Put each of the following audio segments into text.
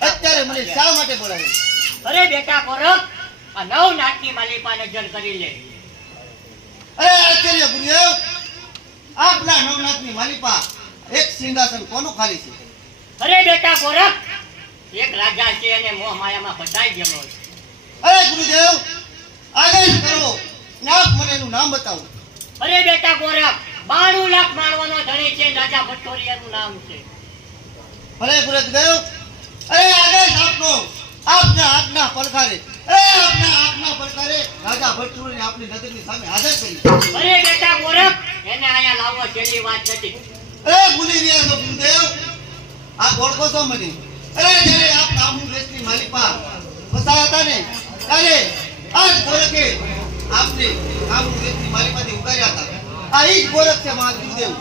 અત્યારે મને શા માટે બોલાવે? અરે બેટા કોરક, આ નવ નાટની માલિપા નજર કરી લે. અરે આચાર્ય ગુરુદેવ, આપના નવનાથની માલિપા એક સિંહાસન કોનું ખાલી છે? અરે બેટા કોરક, એક રાજા છે અને મોહ માયામાં ફસાઈ ગયેલો છે. અરે ગુરુદેવ, આદેશ કરો ને આપ મને એનું નામ બતાવો. અરે બેટા કોરક, 92 લાખ મારવાનો ધણી છે, રાજા ભટ્ટોરિયાનું નામ છે. ભલે ગુરુદેવ, અરે આદેશ આપનો, આપના હાથના પડકારે, આપના પડકારે રાજા ભટ્ટોરિયાને આપની નજરની સામે હાજર કરી. અરે બેટા કોરક, એને અહીંયા લાવવો છેલ્લી વાત નથી. અરે ભૂલી ગયા છો ગુરુદેવ, આ ઓળખો છો મને? અરે જ્યારે આપ નામનું દેશની માલિપા ફસાયા હતા ને, ત્યારે આ જ ગોરખે આપને નામનું દેશની માલિપાથી ઉગાર્યા હતા. આ ઈ જ ગોરખ છે મહાન ગુરુદેવ.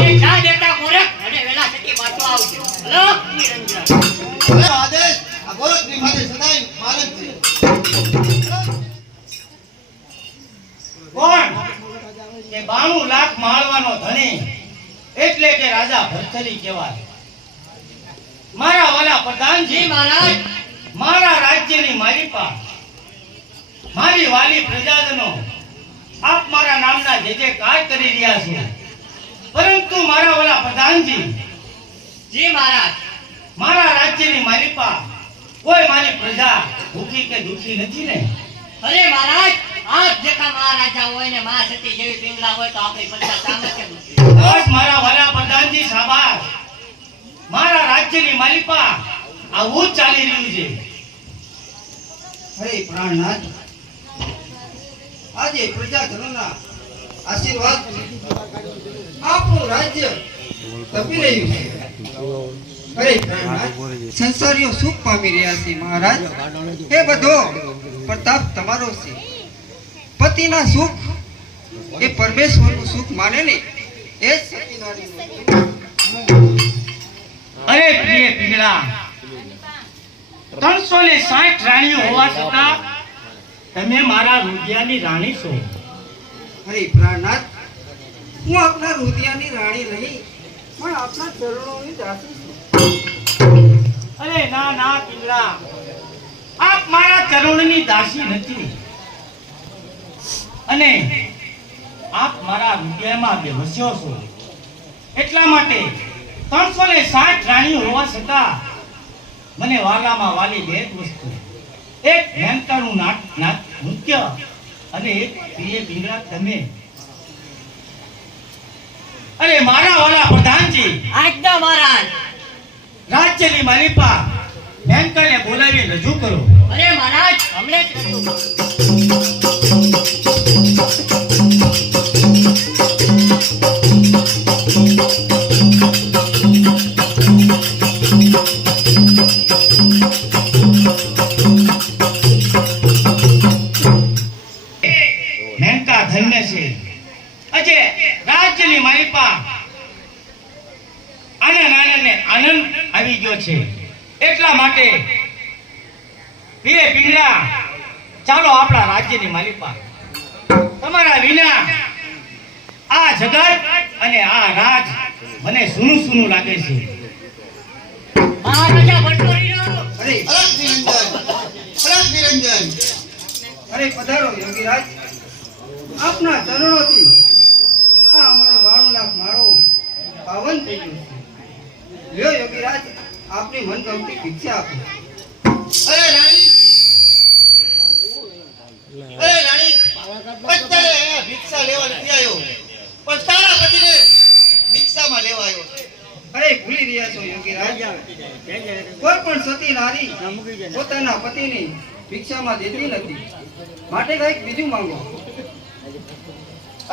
એ જા બેટા કોરક, અને વેલા થકી પાછો આવજો. હલો નિરંજન. અરે આદેશ, આ ગોરખની માથે સદાય માલક છે. કોણ? એ 92 લાખ માળવાનો ધણી એટલે કે રાજા ભર્તરી કહેવાય. મારા વાલા પ્રધાનજી મહારાજ, મારા રાજ્યની માલિપા, મારી વાલી પ્રજાજનો, આપ મારા નામના જે જે કાર્ય કરી રહ્યા છો, પરંતુ મારા વાલા પ્રધાનજી, જી મહારાજ, મારા રાજ્યની માલિપા કોઈ મારી પ્રજા ભૂખી કે દુખી નથી ને? અરે મહારાજ, આપ જેટલા મહારાજા હોય ને મહાસતી જેવી પિંગલા હોય તો આપણી પ્રજા સામે કેમ નથી? બસ મારા વાલા પ્રધાનજી શાબાશ. મારા રાજ્યની માલિપા આવું જ ચાલી રહ્યું છે. હે પ્રાણનાથ, આજે પ્રજાજનોના આશીર્વાદ આપણું રાજ્ય તપી રહ્યું છે. હે પ્રાણનાથ, સંસારીઓ સુખ પામી રહ્યા છે મહારાજ. એ બધો પ્રતાપ તમારો છે. પતિના સુખ એ પરમેશ્વરનું સુખ માને ને, એ જ સતીનારીનું. અરે પ્રિય પિંગળા, 360 રાણીઓ હોવા છતાં તમે મારા રુદિયાની રાણી છો. હરે પ્રાણનાથ, હું આપના રુદિયાની રાણી નહીં, પણ આપના ચરણોની દાસી છું. અરે ના ના પિંગળા, આપ મારા ચરણની દાસી નથી, અને આપ મારા રુદિયામાં બેવસ્યો છો. એટલા માટે 360 રાણીઓ હોવા છતાં મને વાલામાં વાલી બે જ વસ્તુ, એક ભયંકરનું નૃત્ય અને એક પ્રિય પિંગળા તમે. અરે મારા વાલા પ્રધાનજી, આજના મહારાજ, રાજ્યની માલિપા ભયંકરને બોલાવી રજૂ કરો. અરે મહારાજ, હમણે જ રજૂ. ધન્ય છે. અજે રાજ્યની માલિપા આનંદ આવી ગયો છે. એટલા માટે પ્રિય પિંગળા, ચાલો આપણા રાજ્યની માલિપા, તમારા વિના આ જગત અને આ રાજ મને સૂનું સૂનું લાગે છે. મહારાજા ભટ્ટોરિયો, અરે અલગ નિરંજન, અરે પધારો યોગીરાજ. આપના ચરણોથી આ અમારો 92 લાખ માળો પાવન થઈ ગયો છે. લ્યો યોગીરાજ, આપની મનગમતી ભિક્ષા આપો. અરે રાણી, અત્યારે ભિક્ષા લેવા નથી આવ્યો, પણ તારા પતિને ભિક્ષામાં લેવા આવ્યો છે. અરે ભૂલી રહ્યા છો યોગીરાજ, કોઈ પણ સતી નારી પોતાના પતિની ભિક્ષામાં દેતી નથી, માટે કંઈક બીજું માંગો.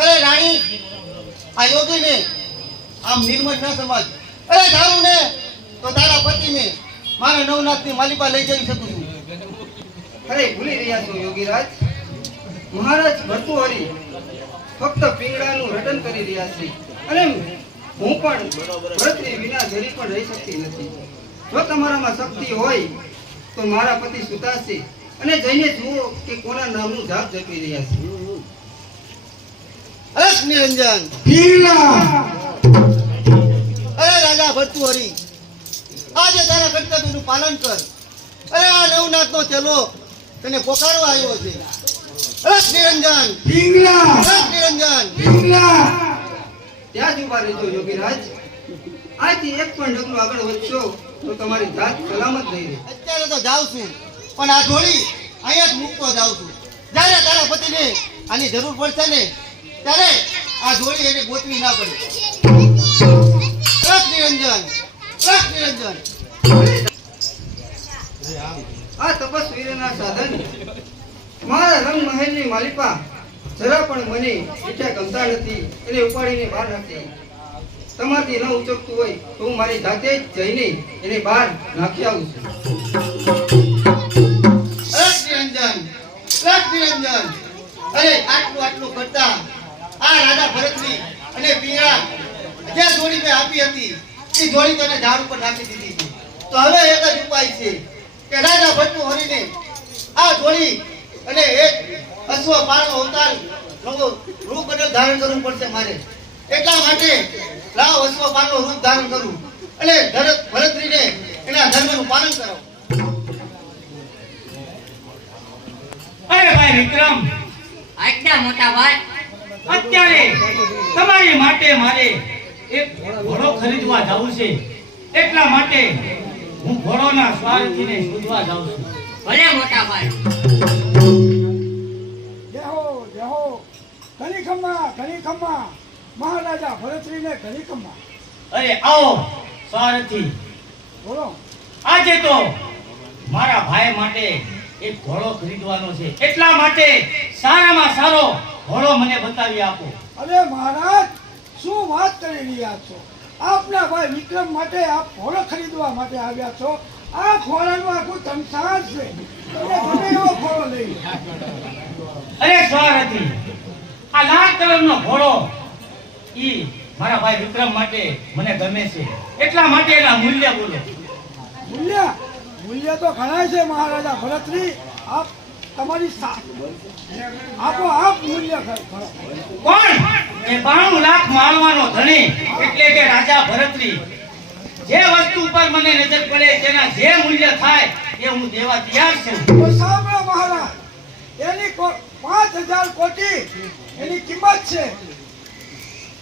અરે રાણી, આ યોગીને આમ નિર્મળ ન સમજ. અરે ધારું ને તો તારા પતિને મારા નવનાથની માલિપા લઈ જઈ શકું છું. અરે ભૂલી રહ્યા છો યોગીરાજ, મહારાજ ભર્તૃહરિ ફક્ત પિંગળાનું રટન કરી રહ્યા છે, અને હું પણ ભરતરી વિના જરી પણ રહી શકતી નથી. જો તમારામાં શક્તિ હોય તો મારા પતિ સુતા છે, અને જઈને જુઓ કે કોના નામનું જાપ જપી રહ્યા છે. અરે રસ નિરંજન પીલા અરે રાજા ભર્તુહરી, આજે તારા કર્તવ્યનું પાલન કર. અરે આ નવનાથનો ચેલો તને પોકારવા આવ્યો છે. રસ નિરંજન, પીલા રસ નિરંજન. પીલા ત્યાં જ ઉભા રહેજો યોગીરાજ. આજથી એક પણ ડગલું આગળ વધશો તો તમારી જાત સલામત નહીં રહે. અત્યારે તો જાઉં છું, પણ આ ઢોળી અહીંયા જ મૂકતો જાઉં છું. જ્યારે તારા પતિને આની જરૂર પડશે ને ત્યારે આ ઢોળી એને ગોતવી ના પડે. રસ નિરંજન, રસ નિરંજન. આ તપસ્વીના સાધન મારા રંગ મહેલની માલિકા જરા પણ મને મીઠા ગમતા નથી. એને ઉપાડીને બહાર નાખી. તમારથી ન ઉચકતું હોય તો હું મારી જાતે જ જઈને એને બહાર નાખી આવું છું. રસ નિરંજન, રસ નિરંજન. અરે આટલું કરતા આ રાજા ભરતની અને પીળા જે જોડી મેં આપી હતી એ જોડી તને ઝાડ ઉપર નાખી દીધી છે. તો હવે એક જ ઉપાય છે કે રાજા ભર્તુહરીને આ જોડી અને એક અશ્વ પારનો અવતાર રૂપ બદલ ધારણ કરવું પડશે મારે. એટલા માટે લાવ અશ્વ પારનો રૂપ ધારણ કરું અને ભરતરીને એના ધર્મનું પાલન કરો. અરે ભાઈ વિક્રમ, આજના મોટા ભાઈ, અત્યારે તમારી માટે મારે એક ઘોડો ખરીદવા જવું છે. એટલા માટે હું ઘોડોના સ્વારથીને શોધવા જાઉં છું. ભલે મોટા ભાઈ. દેહો દેહો ઘણી ખમ્મા મહારાજા ભરતરીને ઘણી ખમ્મા. અરે આવો સ્વારથી, બોલો આજે તો મારા ભાઈ માટે એક ઘોડો ખરીદવાનો છે. એટલા માટે સારામાં સારો ઘોડો મને બતાવી આપો. અરે મહારાજ, શું વાત કરી રહ્યા છો? આપના ભાઈ વિક્રમ માટે આપ ઘોડો ખરીદવા માટે આવ્યા છો. આ ઘોડાનું આખું સંસાર છે. તમે ગમે એવો ઘોડો લઈ લો. અરે સ્વારથી, આ લાલ કલરનો ઘોડો ઈ મારા ભાઈ વિક્રમ માટે મને ગમે છે. એટલા માટે એના મૂલ્ય બોલો. મૂલ્ય તો ઘણા છે મહારાજા ભરતરી. આપ તમારી આપો આપ મૂલ્ય કરો. કોણ? એ 92 લાખ માળવાનો ધણી એટલે કે રાજા ભરતરી. જે વસ્તુ ઉપર મને નજર પડે તેના જે મૂલ્ય થાય એ હું દેવા તૈયાર છું. તો સાંભળો મહારાજ, એની 5000 કોટી એની કિંમત છે.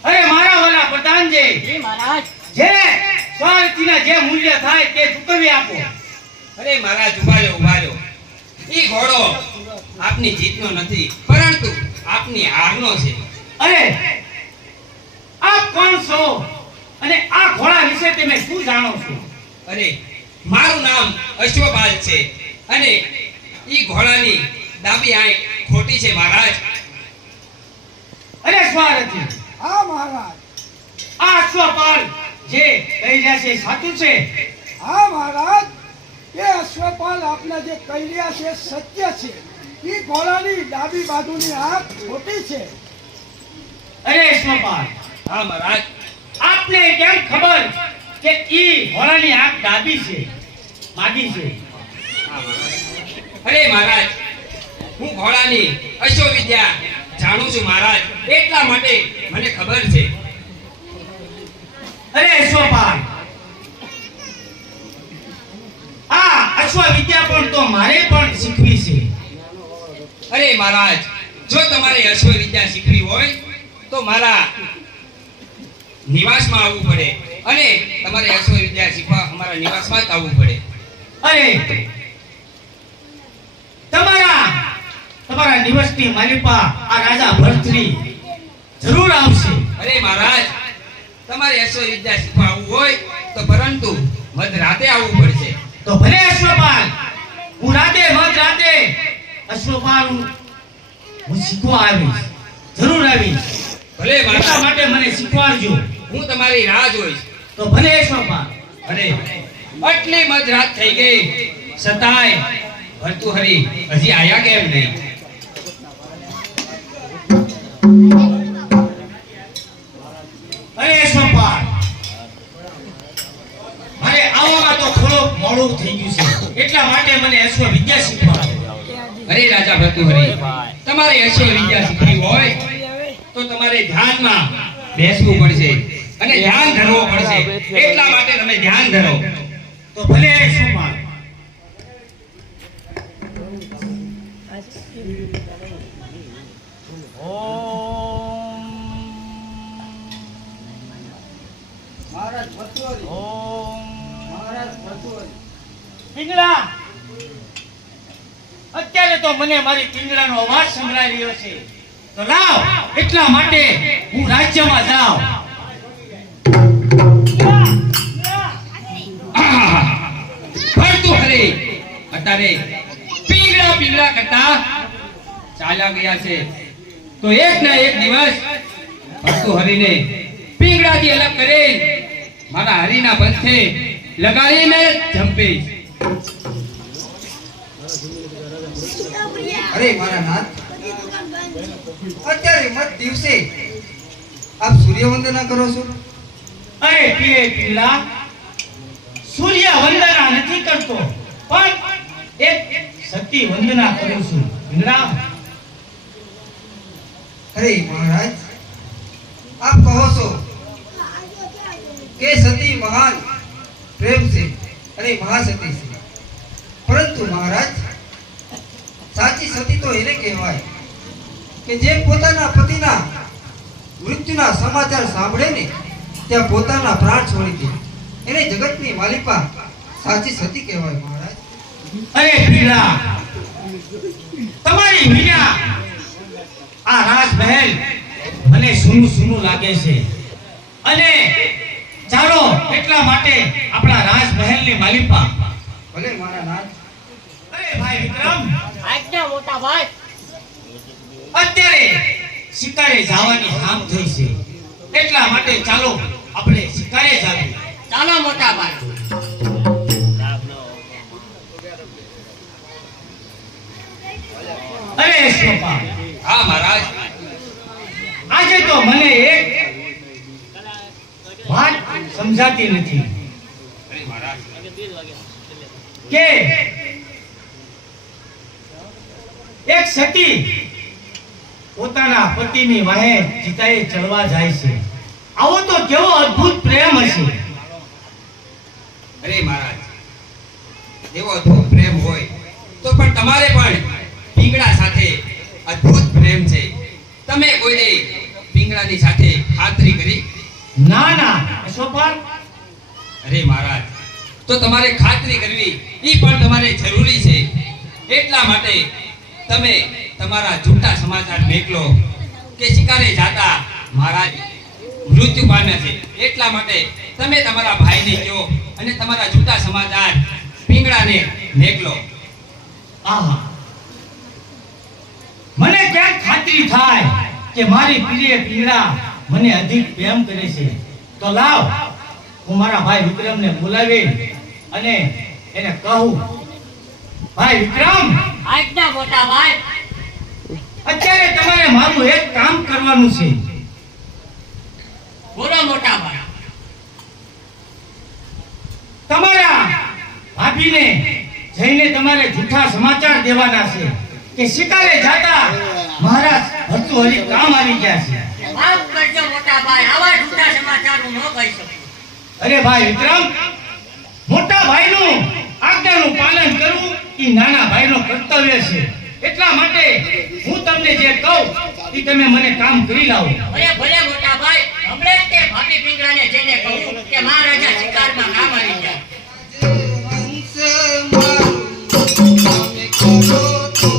અરે મારા વાલા પ્રધાનજી, જી મહારાજ. જે સ્વાર્થીના જે મૂલ્ય થાય તે ચૂકવી આપો. અરે મહારાજ, ઉભા રહ્યો. ઈ ઘોડો આપની જીતનો નથી, પરંતુ આપની હારનો છે. અરે આપ કોણ છો અને આ ઘોડા વિશે તમે શું જાણો છો? અરે મારું નામ અશ્વપાલ છે અને ઈ ઘોડાની ડાબી આંખ ખોટી છે મહારાજ. અરે સ્વારથી, હા મહારાજ. આ અશ્વપાલ જે કહી રહ્યા છે સાચું છે? હા મહારાજ, એ અશ્વપાલ આપના જે કહી રહ્યા છે સત્ય છે. એ ઘોડાની ડાબી બાજુની આંખ ખોટી છે. અરે અશ્વપાલ, હા મહારાજ. આપને કેમ ખબર કે ઈ ઘોડાની આંખ ડાબી છે, માગી છે? અરે મહારાજ, હું ઘોડાની અશ્વવિદ્યા જાણું છું મહારાજ, એટલા માટે મને ખબર છે. અરે અશ્વપાલ, આ અશ્વવિદ્યા પણ તો મારે પણ શીખવી છે. અરે મહારાજ, જો તમારે અશ્વવિદ્યા શીખવી હોય તો મારા નિવાસમાં આવવું પડે અને તમારે અશ્વવિદ્યા શીખવા અમારા નિવાસમાં જ આવવું પડે. અરે તમારા નિવાસની માલિકા આ રાજા ભરતરી જરૂર આવશે. અરે મહારાજ, તમારે અશ્વવિદ્યા શીખવા આવવું હોય તો પરંતુ મધરાતે આવવું પડશે. તો ભલે અશ્વપાલ, હું રાતે અશ્વપાલ હું શીખવા આવીશ, જરૂર આવીશ. ભલે એટલા મહારાજ, માટે મને શીખવાડજો. હું તમારી રાહ જોઈશ. તો ભલે અશ્વપાલ. અરે આટલી મધરાત થઈ ગઈ છતાંય ભર્તુહરી હજી આયા કેમ નહીં? અરે અશ્વપાલ, મારે આવવામાં તો થોડું મોડું થઈ ગયું છે. એટલા માટે મને અશ્વવિદ્યા શીખવાડો. અરે રાજા ભર્તુહરી, તમારે અશ્વવિદ્યા શીખવી હોય તો તમારે ધ્યાનમાં બેસવું પડશે અને ધ્યાન ધરવું પડશે. એટલા માટે તમે ધ્યાન ધરો. તો ભલે સોપાન. મહારાજ ભતુઆરી, મહારાજ ભતુઆરી. પિંગલા, અત્યારે તો મને મારી પિંગલાનો અવાજ સંભળાઈ રહ્યો છે. તો લાવ, એટલા માટે હું રાજ્યમાં જાઉં. ફરતું હરે અત્યારે પીંગળા પીંગળા કરતા ચાલ્યા ગયા છે. તો એક ના એક દિવસ ફરતું હરીને પીંગળાથી અલગ કરી મારા હરીના બંધે લગાડીને જંપીશ. અરે મારા નાથ, અત્યારે મત દિવસે આપ સૂર્ય વંદના કરો છો? અરે પિંગલા, સૂર્ય વંદના નથી કરતો, પણ એક સતી વંદના કરું છું. પિંગલા, અરે મહારાજ, આપ કહો છો કે સતી મહાન પ્રેમ છે અને મહાસતી છે, પરંતુ મહારાજ સાચી સતી તો એને કહેવાય કે જે પોતાના પતિના મૃત્યુના સમાચાર સાંભળે ને ત્યાં પોતાના પ્રાણ છોડી દે, એને જગતની માલિકા સાચી સતી કહેવાય મહારાજ. અરે પિંગલા, તમારી વિના આ રાજમહેલ મને સૂનું સૂનું લાગે છે, અને ચાલો એટલા માટે આપણા રાજમહેલની માલિકા. ભલે મારા નાથ. અરે ભાઈ વિક્રમ, આજના મોટા ભાઈ અત્યારે શિકારે જવાની હામ થઈ છે, એટલા માટે ચાલો આપણે શિકારે જાવીએ. ચાલો મોટા ભાઈ. અરે સોપા, હા મહારાજ. આજે તો મને એક વાત સમજાતી નથી અરે મહારાજ, કે એક સતી પોતાના પતિની વાહે ચિતાએ ચડવા જાય છે. આવો તો કેવો અદ્ભુત પ્રેમ હશે. અરે મહારાજ, એવો અદ્ભુત પ્રેમ હોય તો પણ તમારે પણ પીંગળા સાથે અદ્ભુત પ્રેમ છે. તમે કોઈને પીંગળાની સાથે ખાતરી કરી? ના ના સોપા, અરે મહારાજ, તો તમારે ખાતરી કરવી એ પણ તમારે જરૂરી છે. એટલા માટે તમે તમારા જૂઠા સમાચાર મેકલો કે શિકારે જાતા મહારાજ મૃત્યુ પામ્યા છે. એટલા માટે તમે તમારા ભાઈને કહો અને તમારા જૂઠા સમાચાર પીંગળાને મેકલો. આહા, મને ક્યાંક ખાતરી થાય કે મારી પ્રિય પીંગળા મને અધિક પ્રેમ કરે છે, તો લાવ હું મારા ભાઈ વિક્રમને બોલાવી અને એને કહું, ભાઈ વિક્રમ, આજના મોટા ભાઈ અત્યારે તમારે મારું એક કામ કરવાનું છે. બોલો મોટા ભાઈ. તમારા ભાભીને જઈને તમારે જૂઠા સમાચાર દેવાના છે કે શિકારે જાતા મહારાજ ભર્તૃહરિ કામ આવી ગયા છે. માફ કરજો મોટા ભાઈ, આવા જૂઠા સમાચાર હું ન કહી શકું. અરે ભાઈ વિક્રમ, મોટા ભાઈનું આજ્ઞાનું પાલન કરવું એ નાના ભાઈનો કર્તવ્ય છે. એટલા માટે હું તમને જે કહું એ તમે મને કામ કરી લાવો. ભલે ભલે મોટા ભાઈ, હમણાં જ તે ભાભી પીંગળાને જઈને કહું કે મહારાજા શિકારમાં કામ આવી ગયા. વંશ મારું તમે કરો તો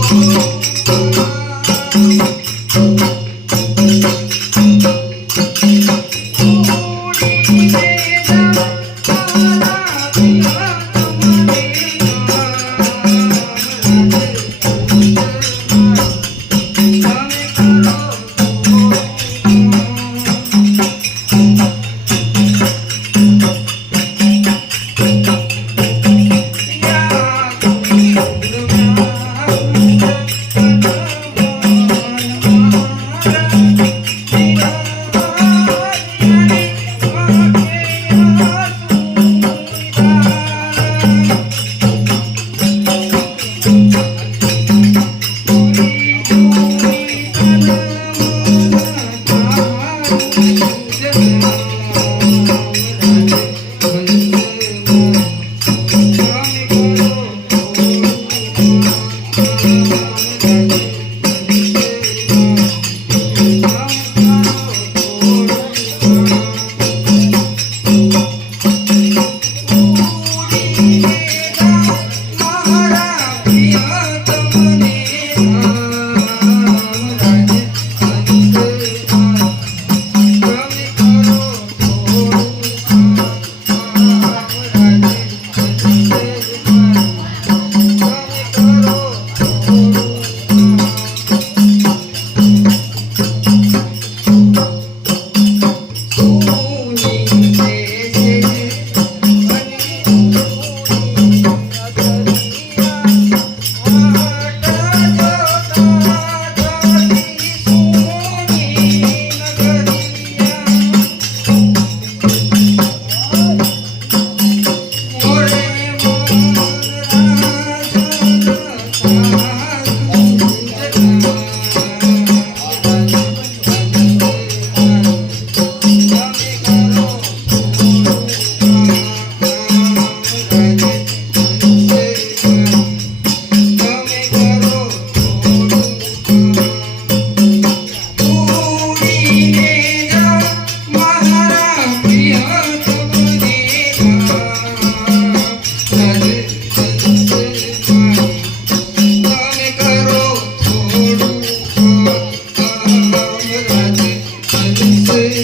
તમે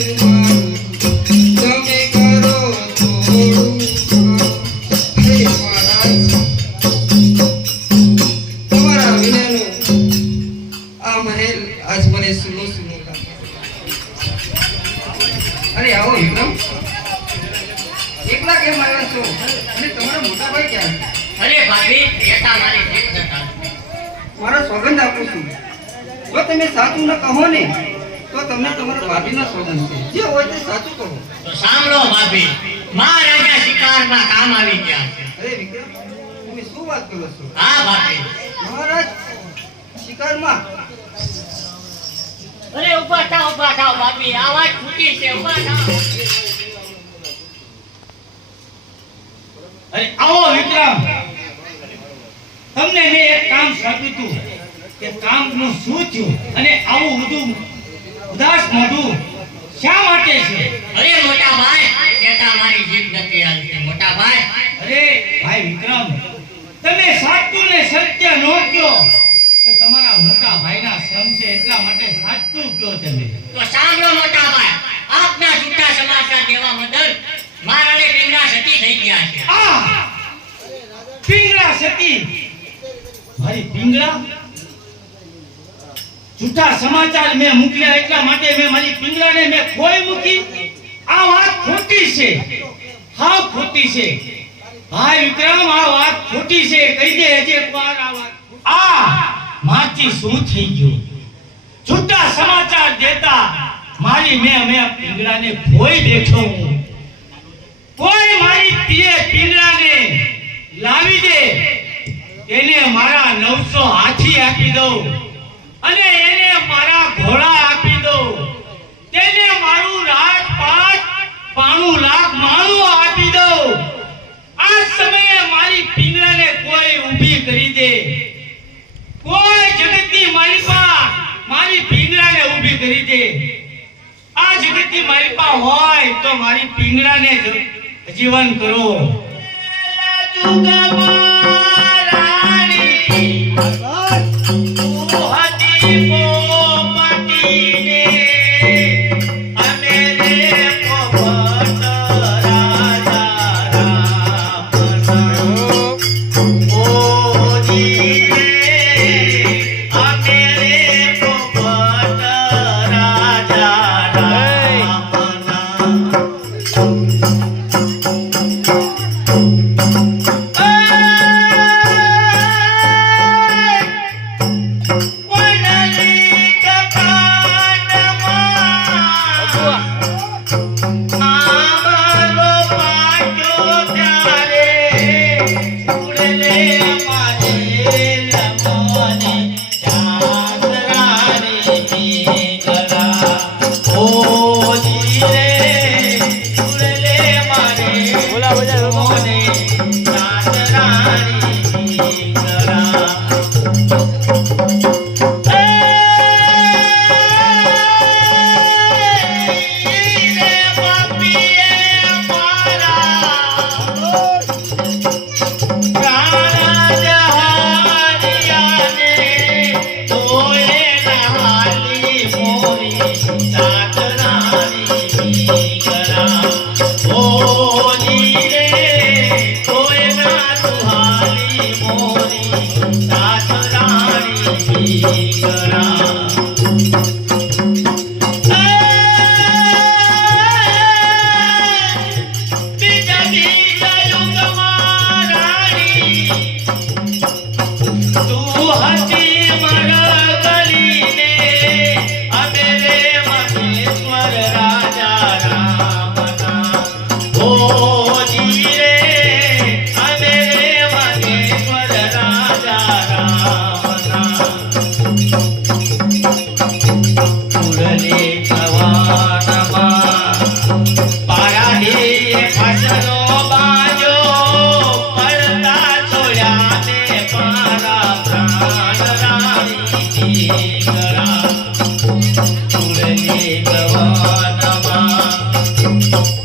કરો થોડું હે મહારાજ તમારા વિનાનો આ મહેલ આજ મને સુનો સુનો લાગે. અરે આવો વિક્રમ, એકલા કેમ આવ્યા છો અને તમારા મોટા ભાઈ ક્યાં છે? અરે ભાભી બેટા મારી જીત હતા. મારા સોગંદ આપું છું, જો તમે સાચું ન કહો ને તો તમને તમારા ભાભીનો સોગંદ છે. જે હોય તે સાચું કહો. તો સાંભળો ભાભી, મહારાજા શિકારમાં કામ આવી ગયા છે. અરે વિક્રમ, તમે શું વાત કરો છો? હા ભાભી. મહારાજ શિકારમાં? અરે ઊભા થાઓ ભાભી, આ વાત ખોટી છે. ઊભા થાઓ. અરે આવો વિક્રમ, તમને મેં એક કામ સોંપ્યું હતું કે કામનું શું થયું અને આવું બધું ઉદાસ મોઢું શા માટે છે? અરે મોટા ભાઈ, બેટા મારી જીત નથી હાલતી. મોટા ભાઈ, અરે ભાઈ વિક્રમ, તમે સાચું ને સત્ય નો કહો કે તમારા મોટા ભાઈના શ્રમ છે એટલા માટે સાચું કહો તમે. તો સાંભળો મોટા ભાઈ, આપના જૂઠા સમાચાર દેવા બદલ મારાને પિંગળા સતી થઈ ગયા છે. આ પિંગળા સતી? મારી પિંગળા? જૂઠા સમાચાર મેં મોકલ્યા એટલા માટે મેં મારી પિંગળાને મેં ખોઈ મૂકી? આ વાત ખોટી છે, હાવ ખોટી છે. ભાઈ વિક્રમ, આ વાત ખોટી છે. કહી દે હજી એકવાર આ વાત. આ માથી શું થઈ ગયું? જૂઠા સમાચાર દેતા મારી મેં પિંગળાને ખોઈ બેઠો હું. કોઈ મારી પીએ પિંગળાને લાવી દે, એને મારા 900 હાથી આપી દઉં અને એને મારા ઘોડા આપી દઉં, તેને મારું રાજપાટ 92 લાખ માણું આપી દઉં. આ સમયે મારી પિંગળાને કોઈ ઊભી કરી દે, કોઈ જગતની માલિકા મારી પિંગળાને ઊભી કરી દે. આ જગતની માલિકા હોય તો મારી પિંગળાને જીવન કરો.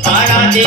પારા દે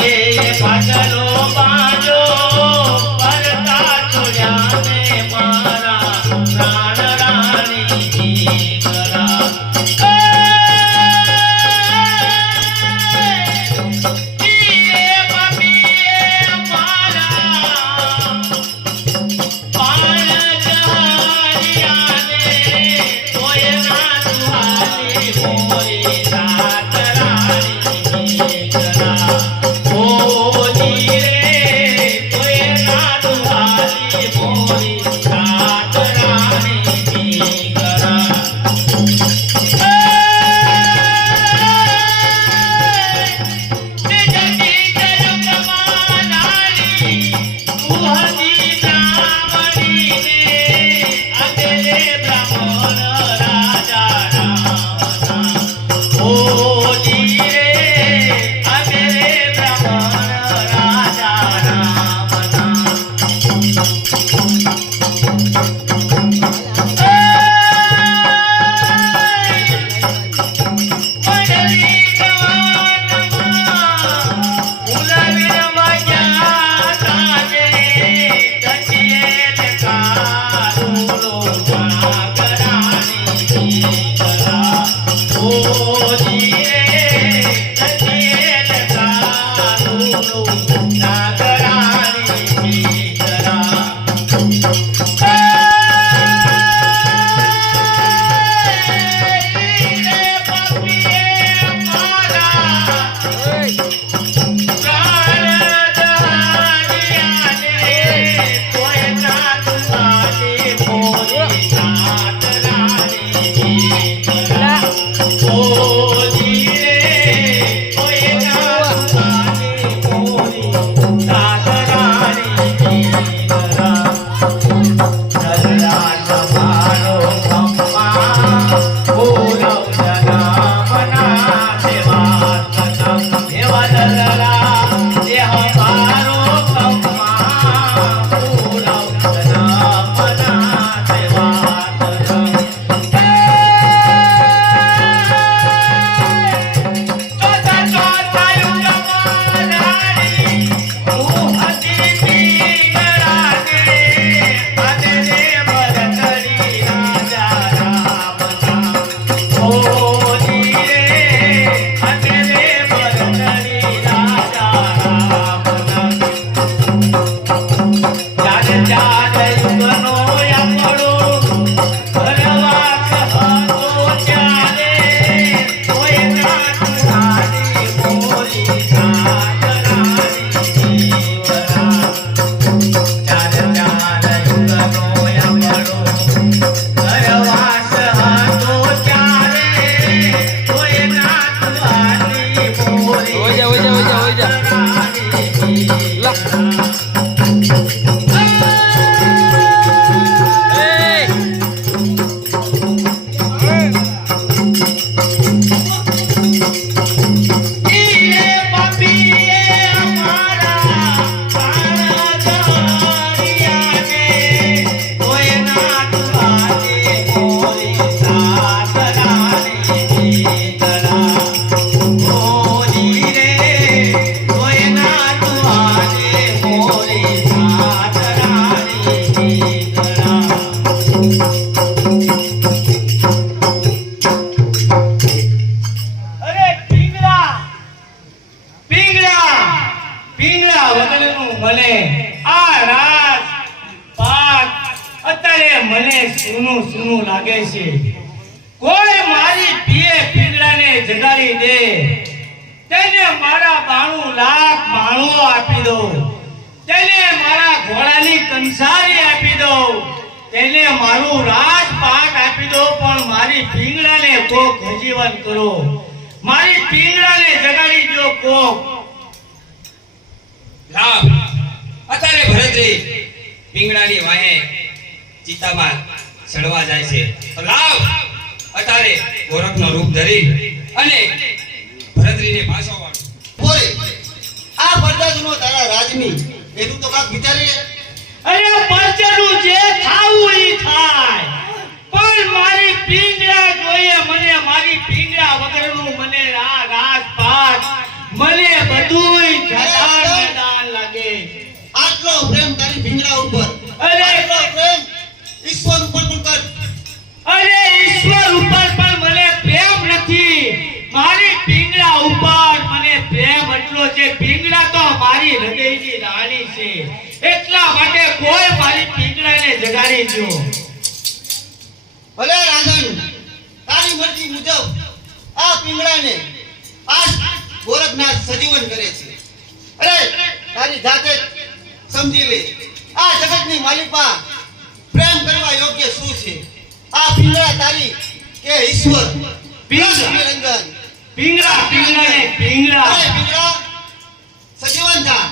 અરે પિંગલા પિંગલા પિંગલા વગરનું મને આ રાત પાક અત્યારે મને સૂનું સૂનું લાગે છે. કોઈ મારી પીએ પિંગલાને જગાડી દે, તેને મારા 92 લાખ માણુઓ આપી દો, તેને મારા ઘોડાની કંસારી આપી દો, તેને મારું રાજપાટ આપી દો, પણ મારી પિંગલાને કોક નજીવન કરો, મારી પિંગલાને જગાડી દો કોક. લાવ અત્યારે ભરતરી પિંગળાની વાહે ચિતામાં ચડવા જાય છે. તો લાવ અત્યારે ગોરખનો રૂપ ધરી અને ભરતરીને પાછો વાળ. ઓય આ બરદાદનો તારા રાજની એનું તો કાક વિચારી લે. અરે પરચેનું જે થાવું ઈ થાય, પણ મારી પિંગળા જોઈએ મને, મારી પિંગળા વગરનું મને આ રાજપાટ મને બધુંય જડાન લાગે. આટલો પ્રેમ તારી ભીંગડા ઉપર, અરે આટલો પ્રેમ ઈશ્વર ઉપર પણ કર. અરે ઈશ્વર ઉપર પણ મને પ્રેમ નથી, મારી પિંગળા ઉપર મને પ્રેમ એટલો છે. પિંગળા તો મારી હૃદયની રાણી છે, એટલા માટે કોઈ મારી પિંગળાને જગાડી દો. ભલે રાજન તારી મરજી મુજબ આ પિંગડાને આ ગોરખનાથ સજીવન કરે છે. અરે તારી જાતે જ સમજી લે આ જગતની માલિકા પ્રેમ કરવા યોગ્ય શું છે. આ પિંગડા તારી કે ઈશ્વર પિંગળા રંગન પિંગળા પિંગળાને પિંગળા અરે પિંગડા સજીવન થા.